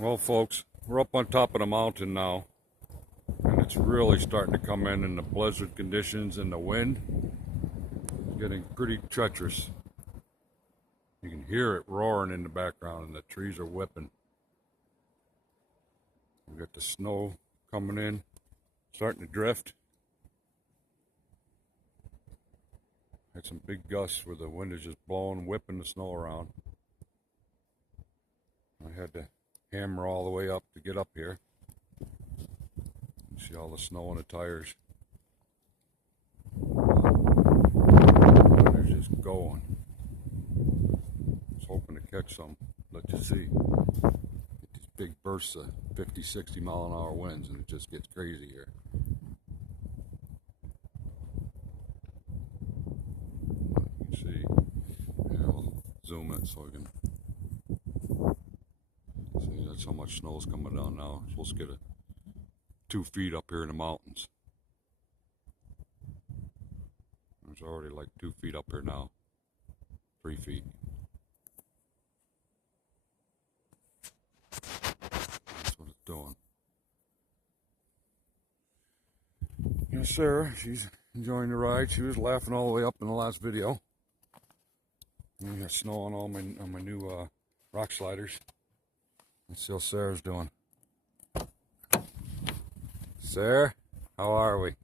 Well, folks, we're up on top of the mountain now, and it's really starting to come in the blizzard conditions and the wind. It's getting pretty treacherous. You can hear it roaring in the background, and the trees are whipping. We got the snow coming in, starting to drift. Had some big gusts where the wind is just blowing, whipping the snow around. I had to hammer all the way up to get up here. You see all the snow on the tires. They're just going. I was hoping to catch some. Let you see. Get these big bursts of 50, 60 mile an hour winds, and it just gets crazy here. You can see. Yeah, I'll zoom it so we can see. That's how much snow is coming down now. We're supposed to get 2 feet up here in the mountains. There's already like 2 feet up here now. 3 feet. That's what it's doing. Yeah, Sarah, she's enjoying the ride. She was laughing all the way up in the last video. And we got snow on all my new rock sliders. Let's see how Sarah's doing. Sarah, how are we?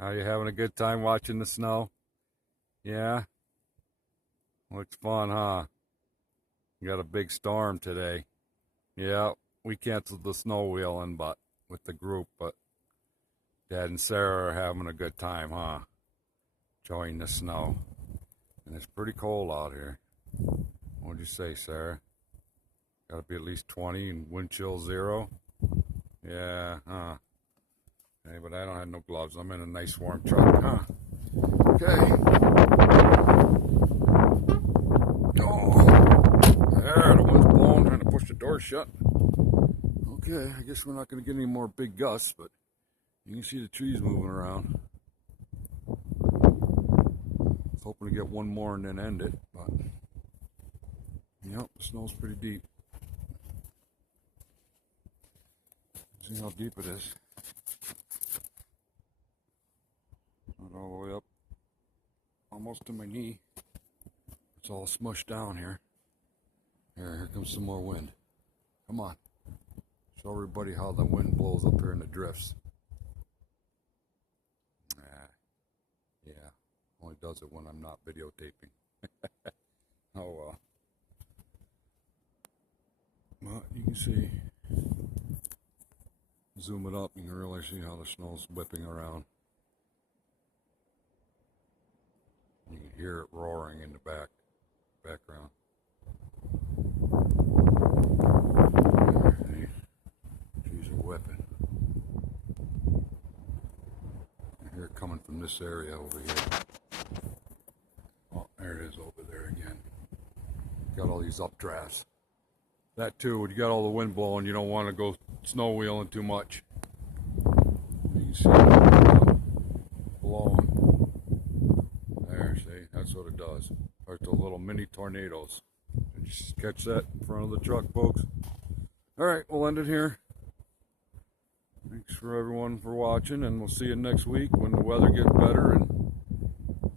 Are you having a good time watching the snow? Yeah? Looks fun, huh? We got a big storm today. Yeah, we canceled the snow wheeling with the group, but Dad and Sarah are having a good time, huh? Enjoying the snow. And it's pretty cold out here. What'd you say, Sarah? Gotta be at least 20 and wind chill 0? Yeah, huh? Hey, but I don't have no gloves. I'm in a nice warm truck, huh? Okay. Oh, there, the wind's blowing, trying to push the door shut. Okay, I guess we're not going to get any more big gusts, but you can see the trees moving around. I was hoping to get one more and then end it, but yep, the snow's pretty deep. See how deep it is. Not all the way up, almost to my knee. It's all smushed down here. Here comes some more wind. Come on. Show everybody how the wind blows up here in the drifts. Yeah, only does it when I'm not videotaping. Oh well. Well, you can see, zoom it up, you can really see how the snow's whipping around. You can hear it roaring in the background. Trees are whipping. I hear it coming from this area over here. Oh, there it is over there again. Got all these updrafts. That too, when you got all the wind blowing, you don't want to go snow wheeling too much. You can see it blowing. There, see, that's what it does. Like the little mini tornadoes. Did you catch that in front of the truck, folks? Alright, we'll end it here. Thanks for everyone for watching, and we'll see you next week when the weather gets better and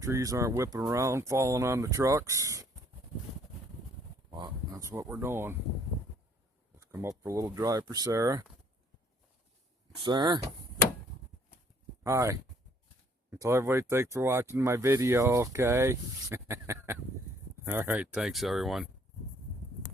trees aren't whipping around, falling on the trucks. Well, that's what we're doing. Let's come up for a little drive for Sarah. Sarah? Hi. Tell everybody thanks for watching my video, okay? Alright, thanks everyone.